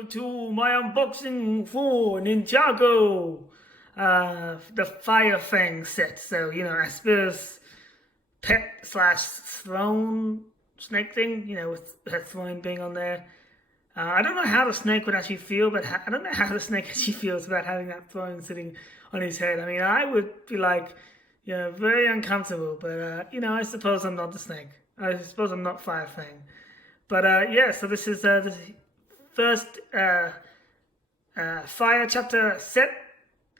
welcome to my unboxing for Ninjago, the Fire Fang set. So, you know, Aspheera's pet slash throne snake thing, you know, with her throne being on there. I don't know how the snake would actually feel, but I don't know how the snake actually feels about having that throne sitting on his head. I mean, I would be like, you know, very uncomfortable, but, you know, I suppose I'm not the snake. I suppose I'm not Fire Fang. But yeah, so this is the first Fire chapter set,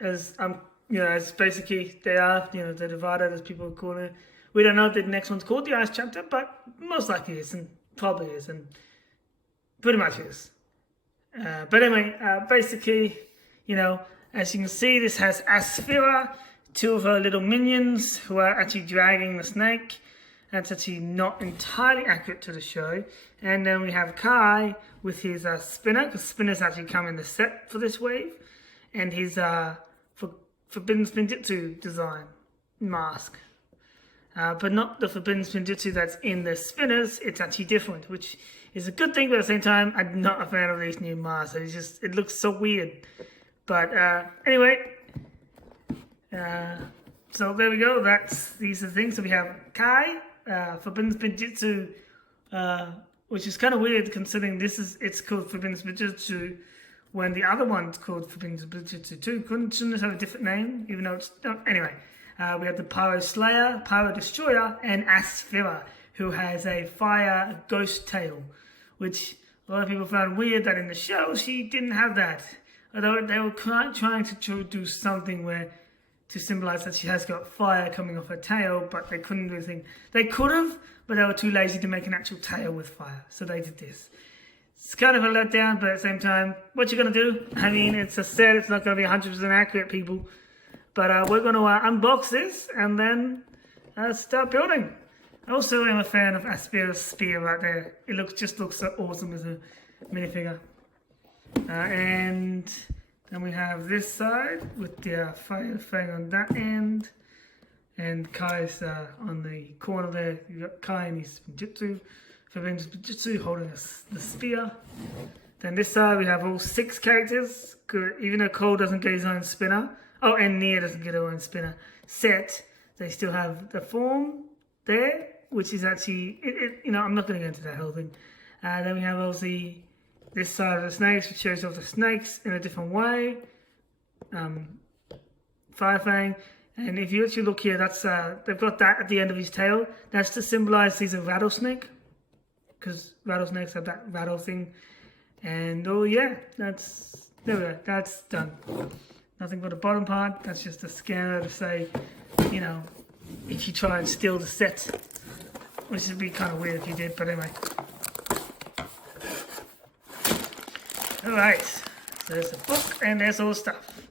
as you know, as basically they are, you know, they're divided as people call it. We don't know if the next one's called the Ice chapter, but most likely is, and probably is, and pretty much is. But anyway, basically, you know, as you can see, this has Aspheera, two of her little minions who are actually dragging the snake. That's actually not entirely accurate to the show. And then we have Kai with his spinner, because spinners actually come in the set for this wave, and his Forbidden Spinjitzu design mask. But not the Forbidden Spinjitzu that's in the spinners, it's actually different, which is a good thing, but at the same time, I'm not a fan of these new masks. It looks so weird. But anyway, so there we go, these are the things. So we have Kai, Forbidden Spinjitzu, which is kind of weird considering it's called Forbidden Spinjitzu when the other one's called Forbidden Spinjitzu too. Shouldn't it have a different name, even though it's no, anyway. We have the Pyro Slayer, Pyro Destroyer, and Aspheera, who has a fire ghost tail, which a lot of people found weird that in the show she didn't have that. Although they were trying to do something where to symbolize that she has got fire coming off her tail, but they couldn't do anything. They could have, but they were too lazy to make an actual tail with fire, so they did this. It's kind of a letdown, but at the same time, what you're going to do? I mean, it's a set, it's not going to be 100% accurate, people. But we're going to unbox this and then start building. I also am a fan of Aspheera's spear right there. It just looks so awesome as a minifigure. And then we have this side with the Fire Fang on that end. And Kai's on the corner there. You've got Kai and his Forbidden Spinjitzu holding the spear. Then this side we have all 6 characters. Good. Even though Cole doesn't get his own spinner. Oh, and Nia doesn't get her own spinner set. They still have the form there, which is actually, you know, I'm not going to go into that whole thing. Then we have obviously this side of the snakes, which shows off the snakes in a different way. Fire Fang. And if you actually look here, that's they've got that at the end of his tail. That's to symbolize he's a rattlesnake, because rattlesnakes have that rattle thing. And oh yeah, there we go, that's done. Nothing but the bottom part. That's just a scanner to say, you know, if you try and steal the set, which would be kind of weird if you did, but anyway. Alright, so there's a book and there's all the stuff.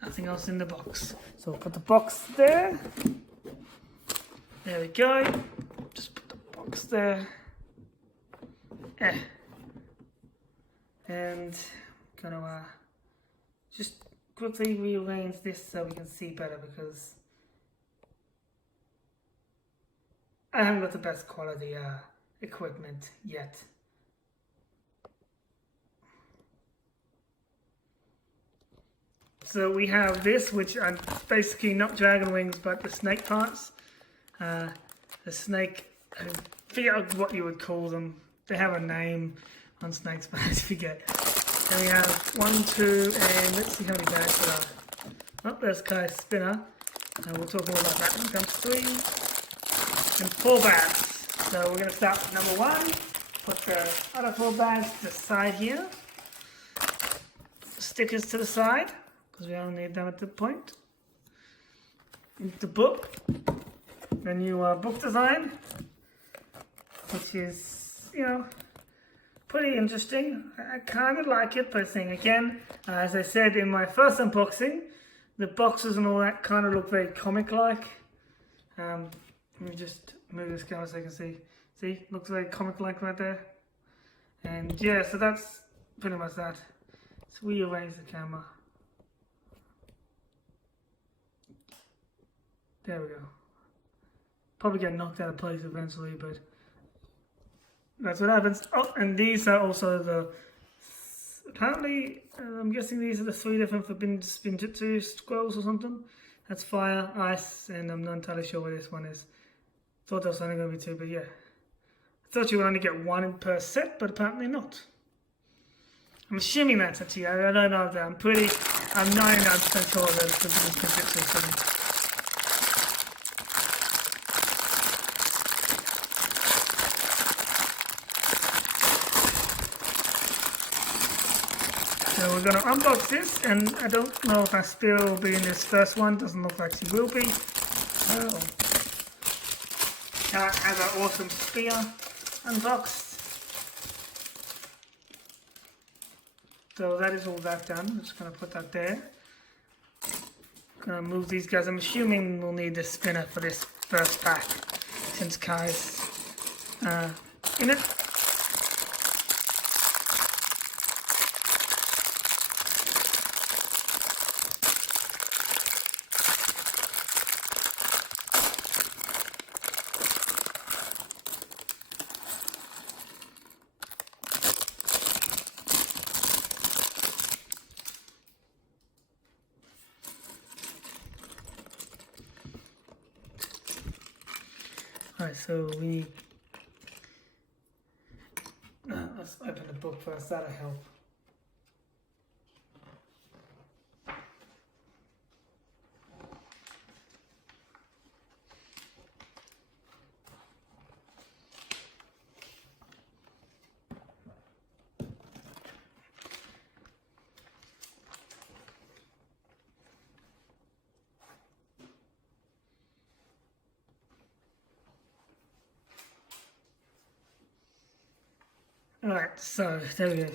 Nothing else in the box. So we'll put the box there. There we go. Just put the box there. And gonna just quickly rearrange this so we can see better, because I haven't got the best quality equipment yet. So we have this, which are basically not dragon wings, but the snake parts. The snake, I forget what you would call them. They have a name on snakes, but I forget. And we have 1, 2, and let's see how many bags there are. Oh, there's Kai's spinner. And we'll talk more about that. One comes 3 and 4 bags. So we're going to start with number 1. Put the other 4 bags to the side here. Stickers to the side, because we only need them at the point. The book. The new book design, which is, you know, pretty interesting. I kind of like it, but saying again, as I said in my first unboxing, the boxes and all that kind of look very comic-like. Let me just move this camera so you can see. See, looks very comic-like right there. And yeah, so that's pretty much that. Let's rearrange the camera. There we go. Probably get knocked out of place eventually, but that's what happens. Oh, and these are also the apparently, I'm guessing these are the 3 different Forbidden Spinjitzu scrolls or something. That's fire, ice, and I'm not entirely sure what this one is. Thought there was only going to be 2, but yeah. I thought you would only get 1 per set, but apparently not. I'm assuming that's actually, I don't know that. I'm 99% sure that it's Forbidden Spinjitzu. So we're going to unbox this, and I don't know if Aspheera will be in this first one. Doesn't look like she will be. Oh. Cat has an awesome spear unboxed. So that is all that done. I'm just going to put that there. Going to move these guys. I'm assuming we'll need the spinner for this first pack, since Kai's in it. Alright, so we let's open the book first, that'll help. Alright, so there we go.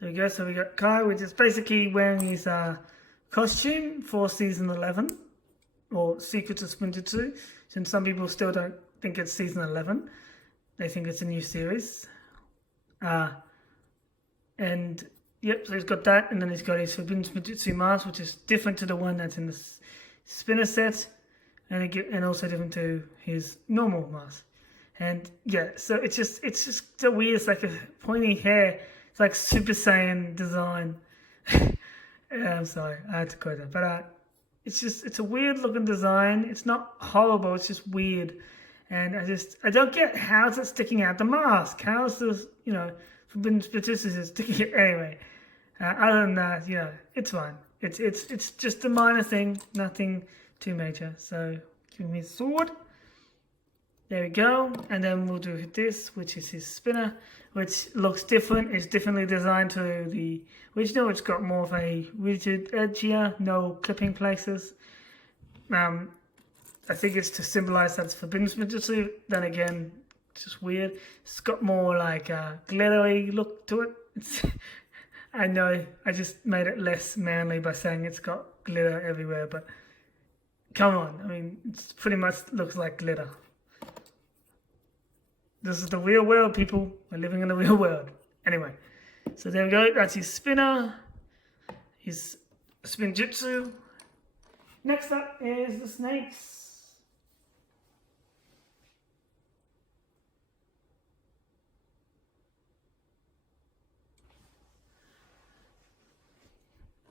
There we go, so we got Kai, which is basically wearing his costume for season 11, or Secrets of Spinjitzu, since some people still don't think it's season 11. They think it's a new series. And yep, so he's got that, and then he's got his Forbidden Spinjitzu mask, which is different to the one that's in the spinner set, and also different to his normal mask. And yeah, so it's just so weird. It's like a pointy hair. It's like Super Saiyan design. I'm sorry, I had to quote that. But it's a weird looking design. It's not horrible. It's just weird. And I don't get how is it sticking out the mask. How is this, Forbidden Spinjitzu sticking it anyway? Other than that, it's fine. It's just a minor thing, nothing too major. So give me a sword. There we go, and then we'll do this, which is his spinner, which looks different. It's differently designed to the original. It's got more of a rigid edge here, no clipping places. I think it's to symbolize that it's Forbidden Spinjitzu. Then again, it's just weird. It's got more like a glittery look to it. I know I just made it less manly by saying it's got glitter everywhere, but come on, I mean, it pretty much looks like glitter. This is the real world, people. We're living in the real world. Anyway, so there we go. That's his spinner, his Spinjitzu. Next up is the snakes.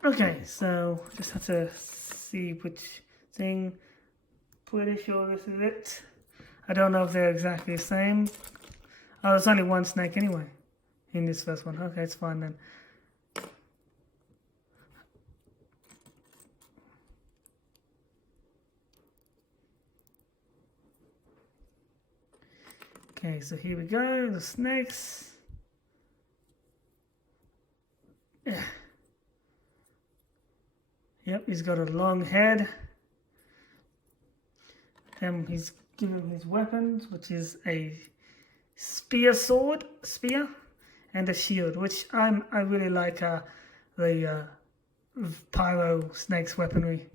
Okay, so just have to see which thing. Pretty sure this is it. I don't know if they're exactly the same. Oh, there's only one snake anyway in this first one. Okay, it's fine then. Okay, so here we go, the snakes. Yeah. Yep, he's got a long head. And he's given his weapons, which is a spear, and a shield, which I really like the Pyro Snake's weaponry.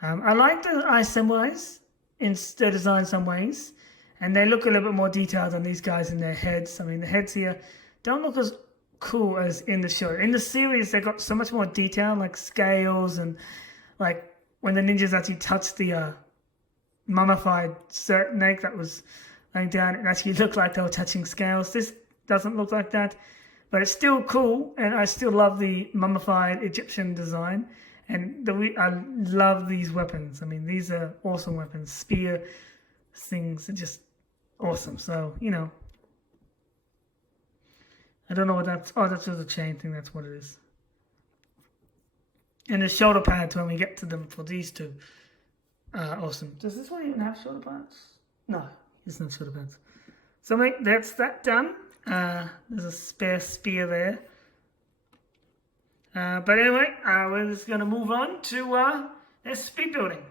I like the eye symbols in their design some ways, and they look a little bit more detailed than these guys in their heads. I mean, the heads here don't look as cool as in the show. In the series, they got so much more detail, like scales, and like when the ninjas actually touched the mummified snake that was laying down, it actually looked like they were touching scales. doesn't look like that, but it's still cool, and I still love the mummified Egyptian design. And I love these weapons. I mean, these are awesome weapons. Spear things are just awesome. So, you know, I don't know what that's. Oh, that's just a chain thing. That's what it is. And the shoulder pads when we get to them for these two. Awesome. Does this one even have shoulder pads? No, it's not shoulder pads. So mate, that's that done. There's a spare spear there. But anyway, we're just going to move on to speed building.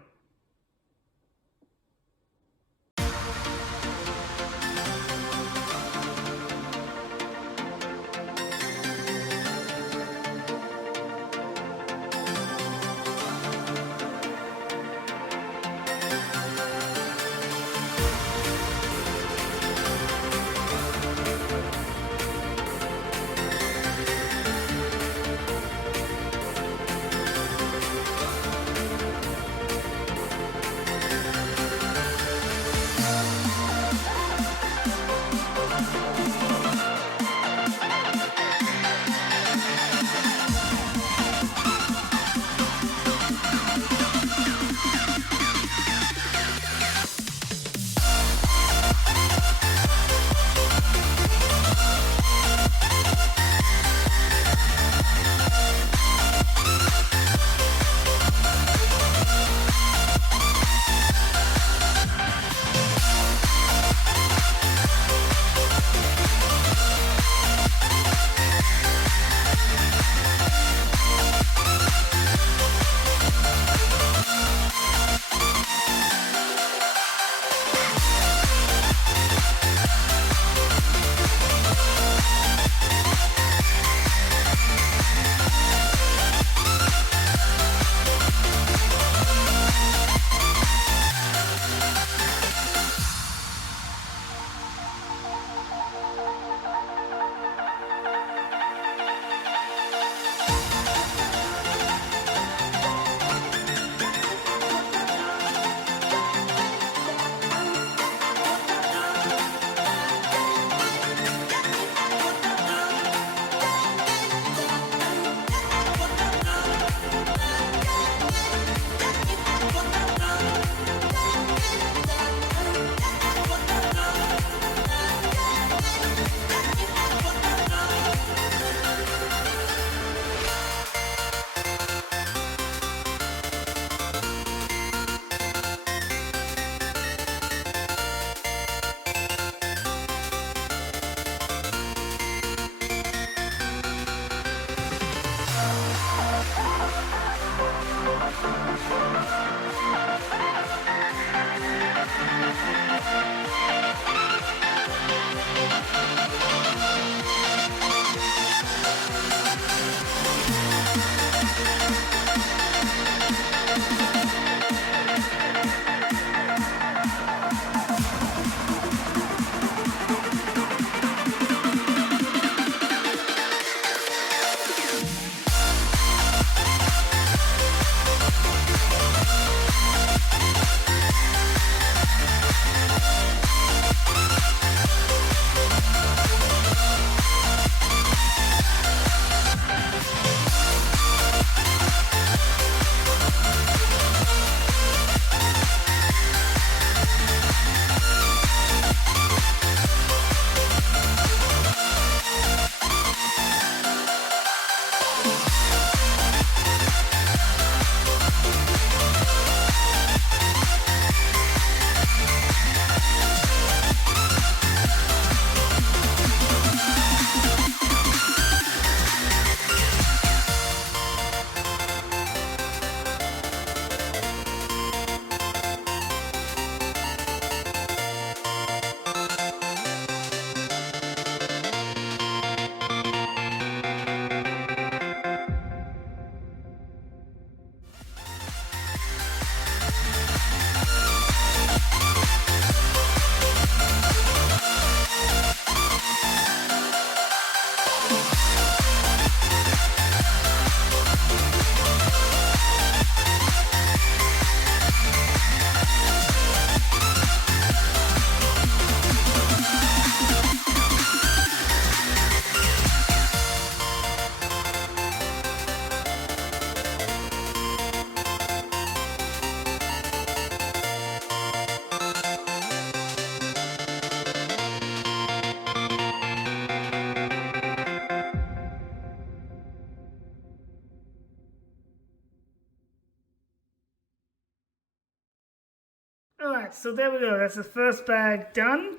Alright, so there we go. That's the first bag done.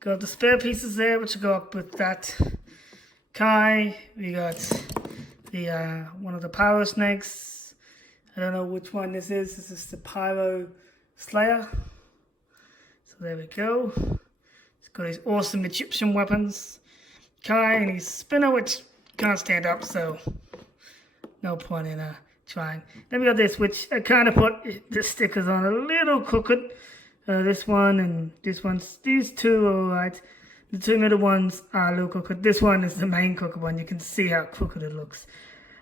Got the spare pieces there, which will go up with that Kai. We got the one of the Pyro snakes. I don't know which one this is. This is the Pyro Slayer. So there we go. He's got his awesome Egyptian weapons. Kai and his spinner, which can't stand up, so no point in trying. Then we got this, which I kind of put the stickers on a little crooked. This one and this one. These two are alright. The two middle ones are a little crooked. This one is the main crooked one. You can see how crooked it looks.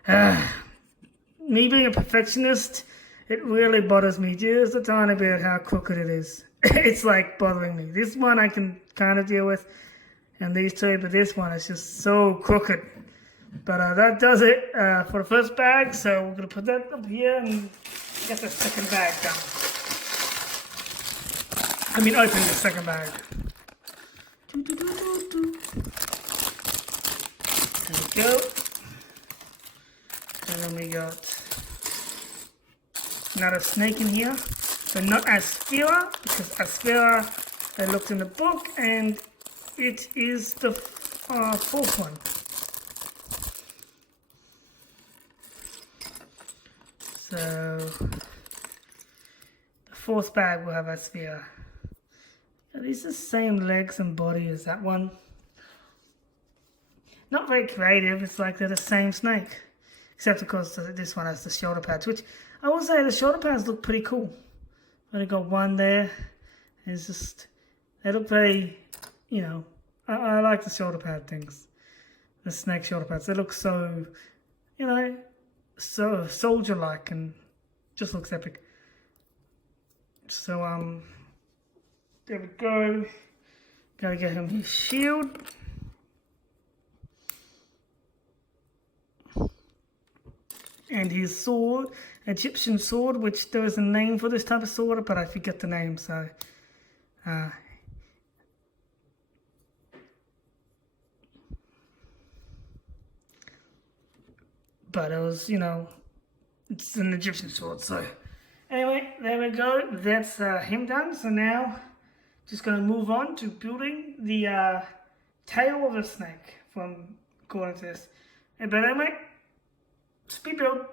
Me being a perfectionist, it really bothers me just a tiny bit how crooked it is. It's like bothering me. This one I can kind of deal with, and these two, but this one is just so crooked. But that does it for the first bag, so we're going to put that up here and get the second bag done. I mean, open the second bag. There we go. And then we got another snake in here. So not Aspheera, because Aspheera, I looked in the book, and it is the fourth one. So the fourth bag will have Aspheera. Are these the same legs and body as that one? Not very creative. It's like they're the same snake, except of course this one has the shoulder pads, which I will say the shoulder pads look pretty cool. Only got one there. It's just they look very, you know. I like the shoulder pad things. The snake shoulder pads. They look so, you know, so soldier-like and just looks epic. So there we go. Gotta get him his shield. And his sword, Egyptian sword, which there is a name for this type of sword, but I forget the name, so but it was, you know, it's an Egyptian sword, so anyway, there we go. That's him done. So now just gonna move on to building the tail of the snake from according to this. But anyway, speed build.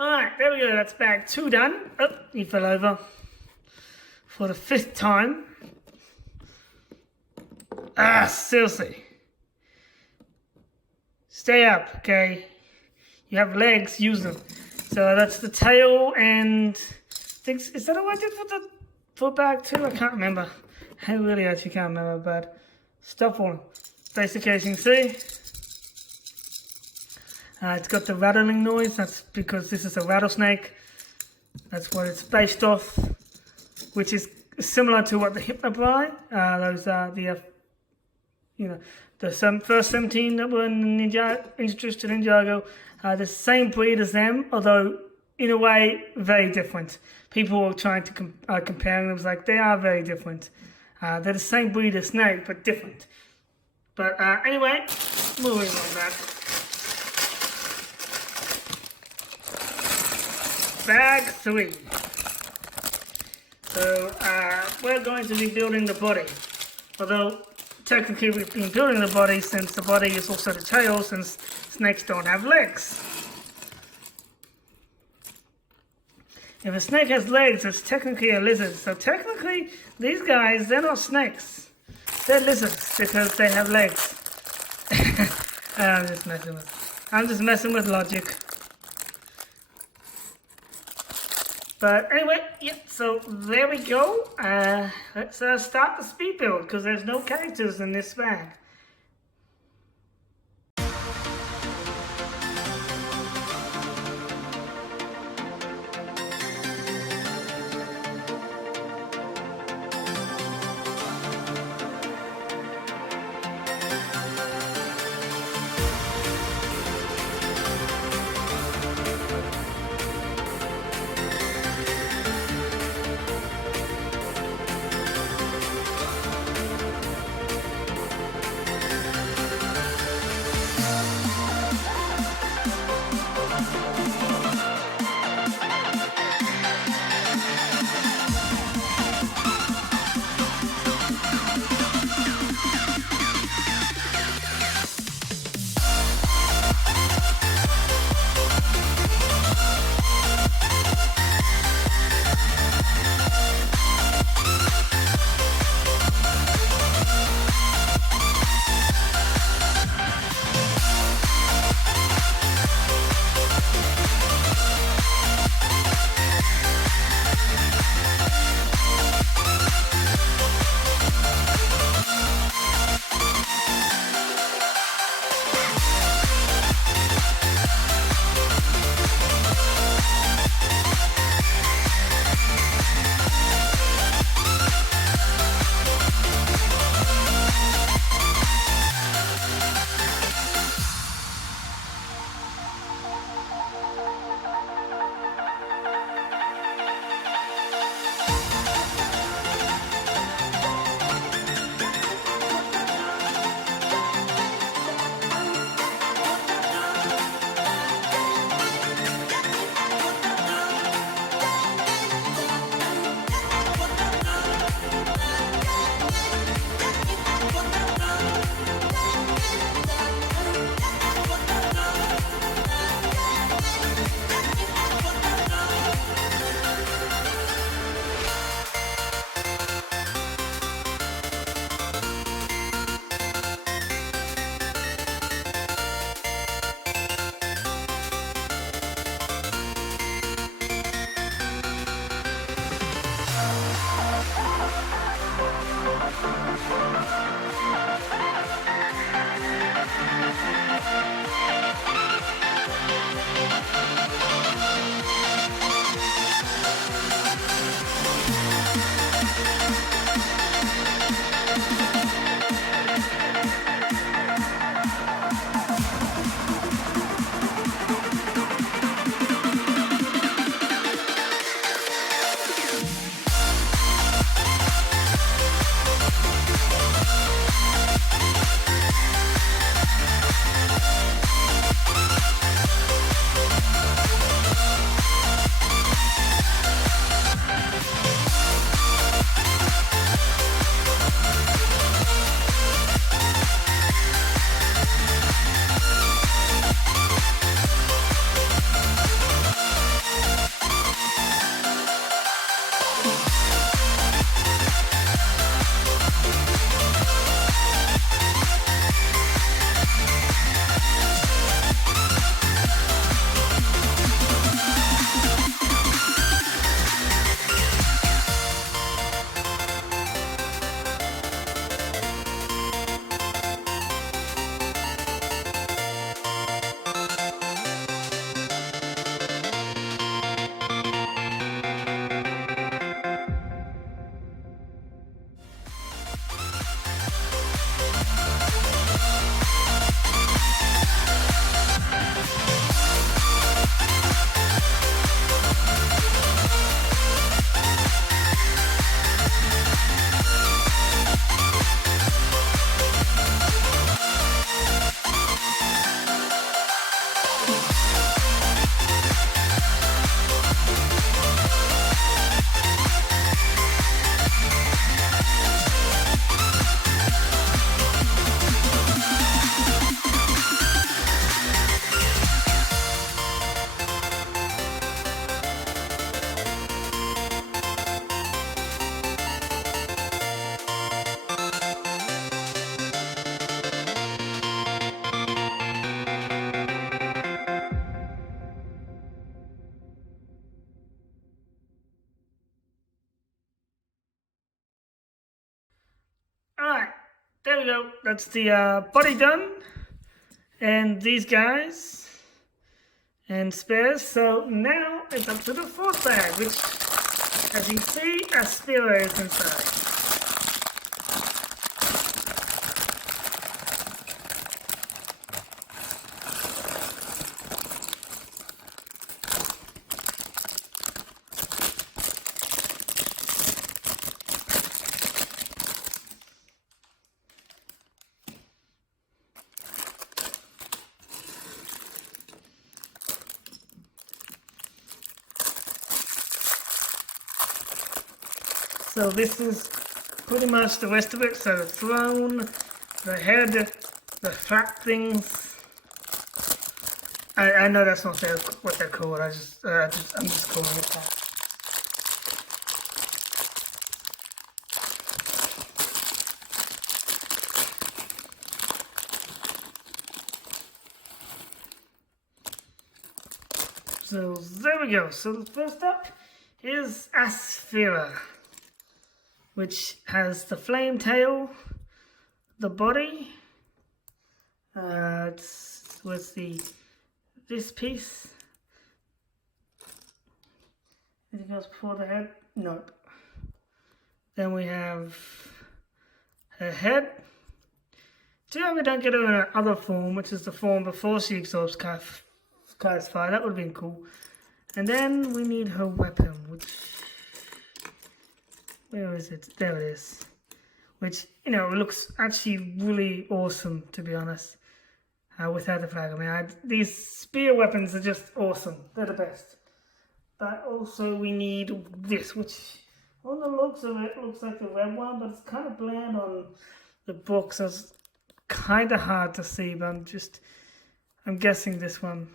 Alright, there we go, that's bag 2 done. Oh, he fell over for the 5th time. Ah, seriously. Stay up, okay? You have legs, use them. So that's the tail and... Is that what I did for bag 2? I can't remember. I really actually can't remember, but stuff on. Basically, as you can see, it's got the rattling noise. That's because this is a rattlesnake. That's what it's based off, which is similar to what the Hypnobri. Those are the, the first 17 that were introduced to Ninjago. The same breed as them, although in a way very different. People were trying to compare them. It was like they are very different. They're the same breed as snake, but different. But anyway, moving on that. Bag 3. So we're going to be building the body. Although technically we've been building the body since the body is also the tail, since snakes don't have legs. If a snake has legs, it's technically a lizard. So technically, these guys, they're not snakes. They're lizards because they have legs. I'm just messing with logic. But anyway, yeah, so there we go. Let's start the speed build because there's no characters in this bag. go. That's the body done. And these guys. And spares. So now it's up to the fourth bag, which, as you see, Aspheera is inside. So this is pretty much the rest of it. So the throne, the head, the flap things. I know that's not what they're called. I'm just calling it that. So there we go. So first up is Aspheera, which has the flame tail, the body, it's with this piece. Anything else before the head? Nope. Then we have her head. Too bad we don't get her in her other form, which is the form before she absorbs Kai's fire. That would have been cool. And then we need her weapon, which... Where is it? There it is. Which, you know, looks actually really awesome, to be honest. Without the flag. I mean, these spear weapons are just awesome. They're the best. But also we need this, which on the looks of it looks like the red one, but it's kind of bland on the book, so it's kind of hard to see, but I'm guessing this one.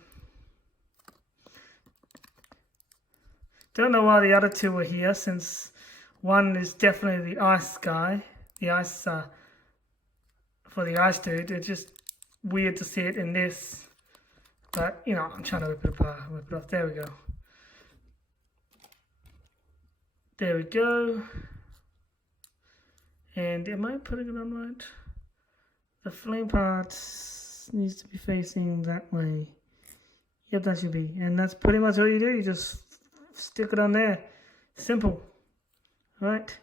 Don't know why the other two were here, since one is definitely the ice guy, the ice, for the ice dude. It's just weird to see it in this, but, you know, I'm trying to rip it apart, rip it off. There we go. There we go. And am I putting it on right? The flame part needs to be facing that way. Yep, that should be. And that's pretty much all you do. You just stick it on there. Simple. Right,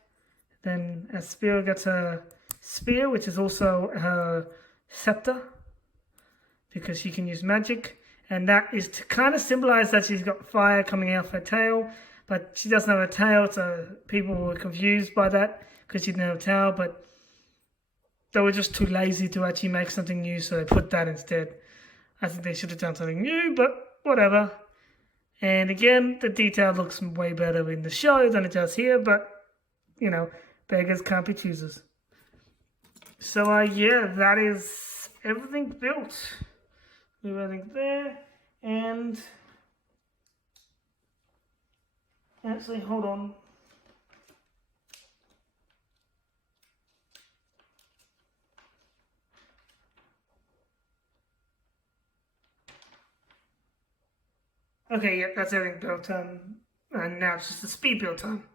then Aspheera gets her spear, which is also her scepter, because she can use magic, and that is to kind of symbolize that she's got fire coming out of her tail, but she doesn't have a tail, so people were confused by that because she didn't have a tail, but they were just too lazy to actually make something new, so they put that instead. I think they should have done something new, but whatever. And again, the detail looks way better in the show than it does here, but you know, beggars can't be choosers. So, yeah, that is everything built. Leave everything there, and actually, hold on. Okay, yeah, that's everything built. And now it's just the speed build time.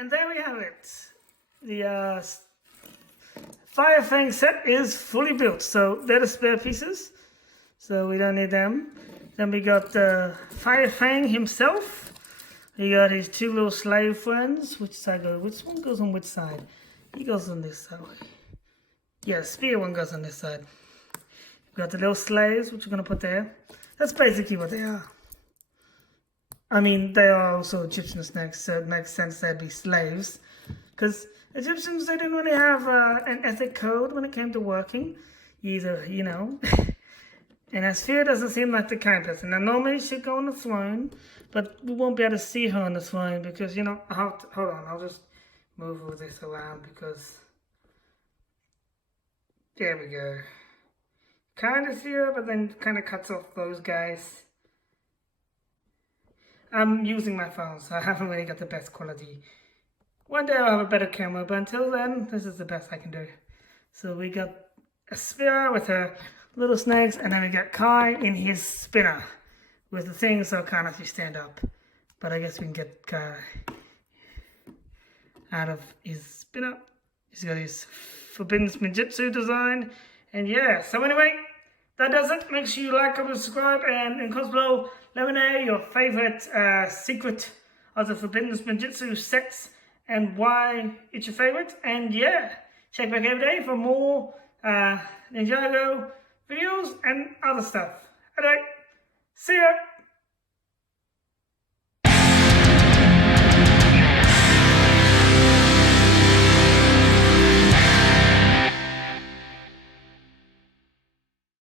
And there we have it. The Fire Fang set is fully built. So they're the spare pieces. So we don't need them. Then we got Fire Fang himself. He got his two little slave friends. Which side goes? Which one goes on which side? He goes on this side. Yeah, the spear one goes on this side. We've got the little slaves, which we're going to put there. That's basically what they are. I mean, they are also Egyptian snakes, so it makes sense they'd be slaves. Because Egyptians, they didn't really have an ethic code when it came to working. Either, you know. And Aspheera doesn't seem like the kind person. Now, normally she'd go on the throne, but we won't be able to see her on the throne because, you know, hold on, I'll just move all this around because, there we go. Kind of see her, but then kind of cuts off those guys. I'm using my phone, so I haven't really got the best quality. One day I'll have a better camera, but until then, this is the best I can do. So we got Aspheera with her little snakes, and then we got Kai in his spinner with the thing, so I can't actually stand up. But I guess we can get Kai out of his spinner. He's got his Forbidden Spinjitzu design, and yeah, so anyway, that does it. Make sure you like, comment, subscribe, and in comments below, let me know your favorite secret of the Forbidden Spinjitzu sets and why it's your favorite. And yeah, check back every day for more Ninjago videos and other stuff. Alright, see ya!